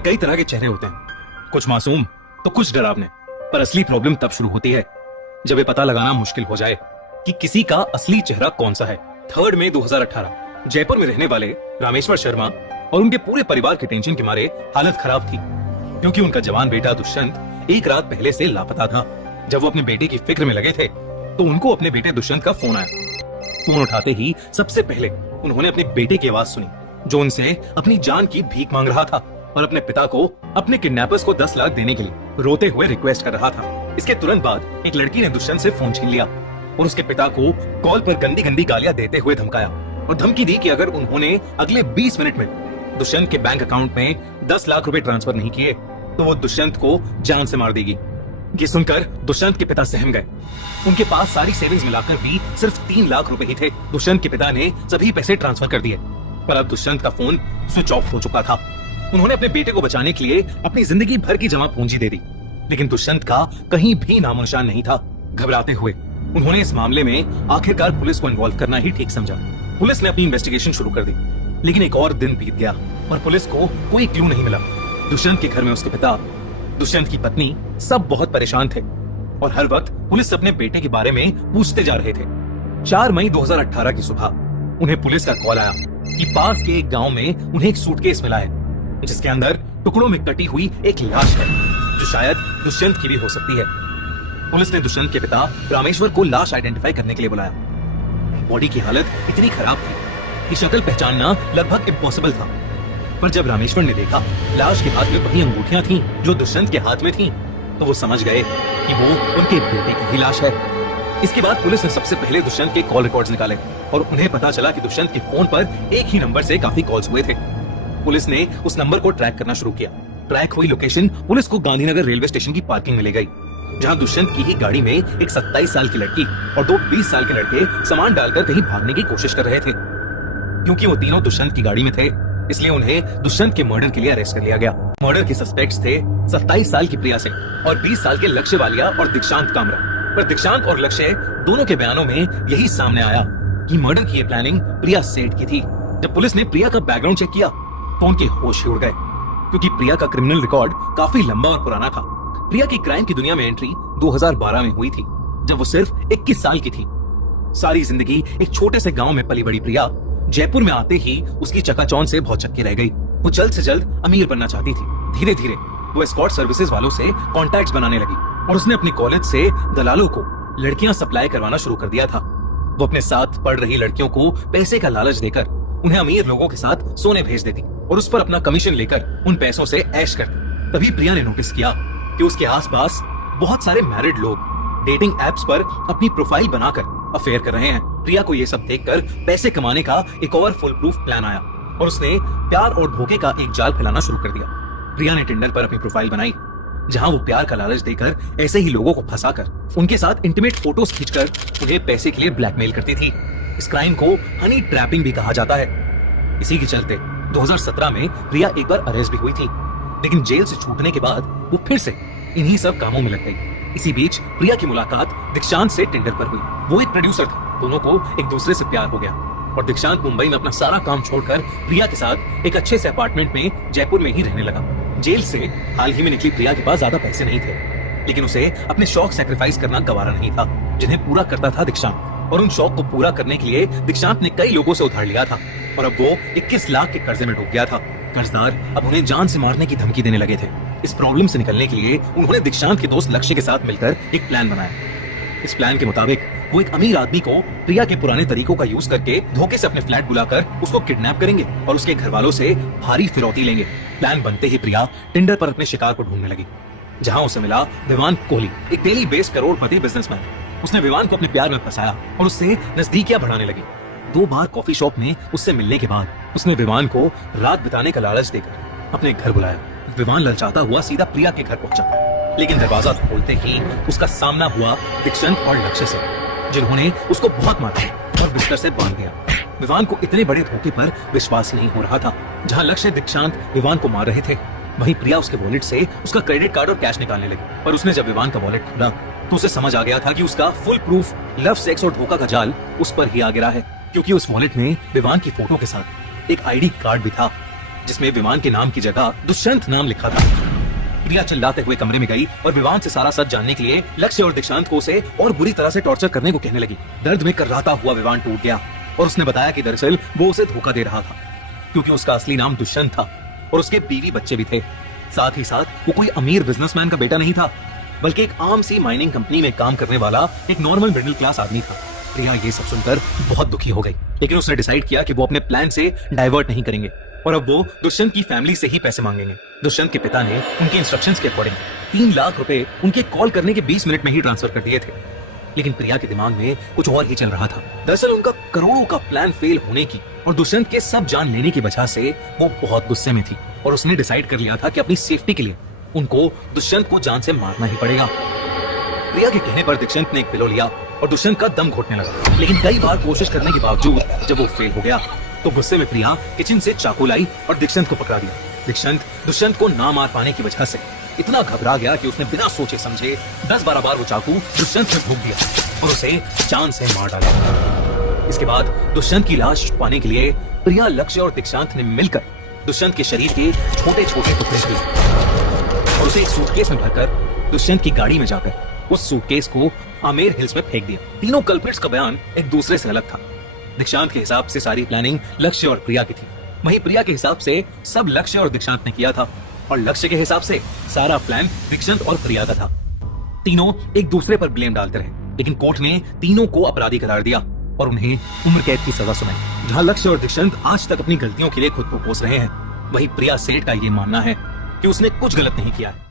कई तरह के चेहरे होते हैं, कुछ मासूम तो कुछ डरावने। पर असली प्रॉब्लम तब शुरू होती है जब ये पता लगाना मुश्किल हो जाए कि किसी का असली चेहरा कौन सा है। 3 मई 2018 जयपुर में रहने वाले रामेश्वर शर्मा और उनके पूरे परिवार के टेंशन के मारे हालत खराब थी, क्योंकि उनका जवान बेटा दुष्यंत एक रात पहले से लापता था। जब वो अपने बेटे की फिक्र में लगे थे तो उनको अपने बेटे दुष्यंत का फोन आया। फोन उठाते ही सबसे पहले उन्होंने अपने बेटे की आवाज सुनी, जो उनसे अपनी जान की भीख मांग रहा था और अपने पिता को अपने किडनैपर्स को 10 लाख देने के लिए रोते हुए रिक्वेस्ट कर रहा था। इसके तुरंत बाद एक लड़की ने दुष्यंत से फोन छीन लिया और उसके पिता को कॉल पर गंदी गंदी गालियां देते हुए धमकाया और धमकी दी कि अगर उन्होंने अगले 20 मिनट में दुष्यंत के बैंक अकाउंट में 10 लाख रुपए ट्रांसफर नहीं किए तो वो दुष्यंत को जान से मार देगी। ये सुनकर दुष्यंत के पिता सहम गए। उनके पास सारी सेविंग्स मिलाकर भी सिर्फ 3 लाख रुपए ही थे। दुष्यंत के पिता ने सभी पैसे ट्रांसफर कर दिए, पर अब दुष्यंत का फोन स्विच ऑफ हो चुका था। उन्होंने अपने बेटे को बचाने के लिए अपनी जिंदगी भर की जमा पूंजी दे दी, लेकिन दुष्यंत का कहीं भी नामो निशान नहीं था। घबराते हुए उन्होंने इस मामले में आखिरकार पुलिस को इन्वॉल्व करना ही ठीक समझा। पुलिस ने अपनी इन्वेस्टिगेशन शुरू कर दी, लेकिन एक और दिन बीत गया और पुलिस को कोई क्लू नहीं मिला। दुष्यंत के घर में उसके पिता, दुष्यंत की पत्नी सब बहुत परेशान थे और हर वक्त पुलिस से अपने बेटे के बारे में पूछते जा रहे थे। 4 मई 2018 की सुबह उन्हें पुलिस का कॉल आया कि पास के एक गांव में उन्हें एक सूटकेस मिला है, जिसके अंदर टुकड़ों में कटी हुई एक लाश है, जो शायद दुष्यंत की भी हो सकती है। पुलिस ने दुष्यंत के पिता रामेश्वर को लाश आइडेंटिफाई करने के लिए बुलाया। बॉडी की हालत इतनी खराब थी कि शक्ल पहचानना लगभग इम्पॉसिबल था, पर जब रामेश्वर ने देखा लाश के हाथ में वही अंगूठियां थीं जो दुष्यंत के हाथ में थीं, तो वो समझ गए कि वो उनके बेटे की ही लाश है। इसके बाद पुलिस ने सबसे पहले दुष्यंत के कॉल रिकॉर्ड्स निकाले और उन्हें पता चला कि दुष्यंत के फोन पर एक ही नंबर से काफी कॉल्स हुए थे। पुलिस ने उस नंबर को ट्रैक करना शुरू किया। ट्रैक हुई लोकेशन पुलिस को गांधीनगर रेलवे स्टेशन की पार्किंग में ले गई, जहां दुष्यंत की ही गाड़ी में एक 27 साल की लड़की और 2 20 साल के लड़के सामान डालकर कहीं भागने की कोशिश कर रहे थे। क्योंकि वो तीनों दुष्यंत की गाड़ी में थे, इसलिए उन्हें दुष्यंत के मर्डर के लिए अरेस्ट कर लिया गया। मर्डर के सस्पेक्ट्स थे 27 साल की प्रिया सिंह और 20 साल के लक्ष्य वालिया और दीक्षांत कामरा। पर दीक्षांत और लक्ष्य दोनों के बयानों में यही सामने आया कि मर्डर की ये प्लानिंग प्रिया सेठ की थी। जब पुलिस ने प्रिया का बैकग्राउंड चेक किया तो उनके होश ही उड़ गए, क्योंकि प्रिया का क्रिमिनल रिकॉर्ड काफी लंबा और पुराना था। प्रिया की क्राइम की दुनिया में एंट्री 2012 में हुई थी, जब वो सिर्फ 21 साल की थी। सारी जिंदगी एक छोटे से गांव में पली बड़ी प्रिया जयपुर में आते ही उसकी चकाचौंध से भौचक्की रह गई। वो जल्द से जल्द अमीर बनना चाहती थी। धीरे धीरे वो एस्कॉर्ट सर्विसेज वालों से कॉन्टैक्ट्स बनाने लगी और उसने अपने कॉलेज से दलालों को लड़कियां सप्लाई करवाना शुरू कर दिया था। वो अपने साथ पढ़ रही लड़कियों को पैसे का लालच देकर उन्हें अमीर लोगों के साथ सोने भेज देती और उस पर अपना कमीशन लेकर उन पैसों से ऐश करती। तभी प्रिया ने नोटिस किया कि उसके आसपास बहुत सारे मैरिड लोग डेटिंग एप्स पर अपनी प्रोफाइल बनाकर अफेयर कर रहे हैं। प्रिया को ये सब देखकर पैसे कमाने का एक और फुल प्रूफ प्लान आया और उसने प्यार और धोखे का एक जाल फैलाना शुरू कर दिया। प्रिया ने टिंडर पर अपनी प्रोफाइल बनाई, जहां वो प्यार का लालच देकर ऐसे ही लोगों को फंसाकर उनके साथ इंटीमेट फोटोज खींचकर उन्हें पैसे के लिए ब्लैकमेल करती थी। इस क्राइम को हनी ट्रैपिंग भी कहा जाता है। इसी के चलते 2017 में प्रिया एक बार अरेस्ट भी हुई थी, लेकिन जेल से छूटने के बाद वो फिर से इन्हीं सब कामों में लग गई। इसी बीच प्रिया की मुलाकात दीक्षांत से टिंडर पर हुई। वो एक प्रोड्यूसर थे, दोनों को एक दूसरे से प्यार हो गया और दीक्षांत मुंबई में अपना सारा काम छोड़कर प्रिया के साथ एक अच्छे से अपार्टमेंट में जयपुर में ही रहने लगा। जेल से हाल ही में निकली प्रिया के पास ज्यादा पैसे नहीं थे, लेकिन उसे अपने शौक सैक्रिफाइस करना गवारा नहीं था, जिन्हें पूरा करता था दीक्षांत। और उन शौक को पूरा करने के लिए दीक्षांत ने कई लोगों से उधार लिया था और अब वो 21 लाख के कर्जे में डूब गया था। कर्जदार अब उन्हें जान से मारने की धमकी देने लगे थे। इस प्रॉब्लम से निकलने के लिए उन्होंने दीक्षांत के दोस्त लक्ष्य के साथ मिलकर एक प्लान बनाया। इस प्लान के मुताबिक वो एक अमीर आदमी को प्रिया के पुराने तरीकों का यूज करके धोखे से अपने फ्लैट बुलाकर उसको किडनैप करेंगे और उसके घर वालों से भारी फिरौती लेंगे। प्लान बनते ही प्रिया टिंडर पर अपने शिकार को ढूंढने लगी, जहां उसे मिला विवान कोहली, एक दिल्ली बेस्ड करोड़पति बिजनेसमैन। उसने विवान को अपने प्यार में फंसाया और उससे नजदीकियां बढ़ाने लगी। 2 बार कॉफी शॉप में उससे मिलने के बाद उसने विवान को रात बिताने का लालच देकर अपने घर बुलाया। विवान ललचाता हुआ सीधा प्रिया के घर पहुंचा, लेकिन दरवाजा खोलते ही उसका सामना हुआ दीक्षांत और लक्ष्य से, जिन्होंने उसको बहुत मारा और बिस्तर से बांध दिया। विवान को इतने बड़े धोखे पर विश्वास नहीं हो रहा था। जहां लक्ष्य दीक्षांत विवान को मार रहे थे, वहीं प्रिया उसके वॉलेट से उसका क्रेडिट कार्ड और कैश निकालने लगी। पर उसने जब विवान का वॉलेट खोला तो उसे समझ आ गया था कि उसका फुल प्रूफ लव, सेक्स और धोखा का जाल उस पर ही आ गिरा है, क्योंकि उस वॉलेट में विवान की फोटो के साथ एक आईडी कार्ड भी था, जिसमें विमान के नाम की जगह दुष्यंत नाम लिखा था। प्रिया चिल्लाते हुए कमरे में गई और विवान से सारा सच जानने के लिए लक्ष्य और दीक्षांत को उसे और बुरी तरह से टॉर्चर करने को कहने लगी। दर्द में कर्राता हुआ विवान टूट गया और उसने बताया कि दरअसल वो उसे धोखा दे रहा था, क्योंकि उसका असली नाम दुष्यंत था और उसके बीवी बच्चे भी थे। साथ ही साथ वो कोई अमीर बिजनेसमैन का बेटा नहीं था, बल्कि एक आम सी माइनिंग कंपनी में काम करने वाला एक नॉर्मल मिडिल क्लास आदमी था। प्रिया ये सब सुनकर बहुत दुखी हो गई, लेकिन उसने डिसाइड किया कि वो अपने प्लान से डाइवर्ट नहीं करेंगे और अब वो दुष्यंत की फैमिली से ही पैसे मांगेंगे। दुष्यंत के पिता ने उनके इंस्ट्रक्शंस के अकॉर्डिंग 3 लाख रुपए उनके कॉल करने के 20 मिनट में ही ट्रांसफर कर दिए थे। लेकिन प्रिया के दिमाग में कुछ और ही चल रहा था। दरअसल उनका करोड़ों का प्लान फेल होने की और दुष्यंत के सब जान लेने की वजह से वो बहुत गुस्से में थी और उसने डिसाइड कर लिया था कि अपनी सेफ्टी के लिए उनको दुष्यंत को जान से मारना ही पड़ेगा। प्रिया के कहने पर दीक्षंत ने एक पिलो लिया और दुष्यंत का दम घुटने लगा, लेकिन कई बार कोशिश करने के बावजूद जब वो फेल हो गया तो गुस्से में प्रिया किचन से चाकू लाई और दीक्षंत को पकड़ा दिया। दीक्षंत दुष्यंत को ना मार पाने की वजह से इतना घबरा गया कि उसने बिना सोचे समझे 10-12 बार वो चाकू दुष्यंत में भूक दिया और उसे जान से मार डाला। इसके बाद दुष्यंत की लाश छुपाने के लिए प्रिया, लक्ष्य और दीक्षांत ने मिलकर दुष्यंत के शरीर के छोटे छोटे टुकड़े किए और उसे एक सूटकेस में भरकर दुष्यंत की गाड़ी में जाकर उस सूटकेस को आमेर हिल्स में फेंक दिया। तीनों कल्प्रिट्स का बयान एक दूसरे से अलग था। दीक्षांत के हिसाब से सारी प्लानिंग लक्ष्य और प्रिया की थी, वहीं प्रिया के हिसाब से सब लक्ष्य और दीक्षांत ने किया था और लक्ष्य के हिसाब से सारा प्लान दीक्षांत और प्रिया का था। तीनों एक दूसरे पर ब्लेम डालते रहे, लेकिन कोर्ट ने तीनों को अपराधी करार दिया और उन्हें उम्र कैद की सजा सुनाई। जहां लक्ष्य और दीक्षांत आज तक अपनी गलतियों के लिए खुद को कोस रहे हैं, वहीं प्रिया सेठ का ये मानना है कि उसने कुछ गलत नहीं किया है।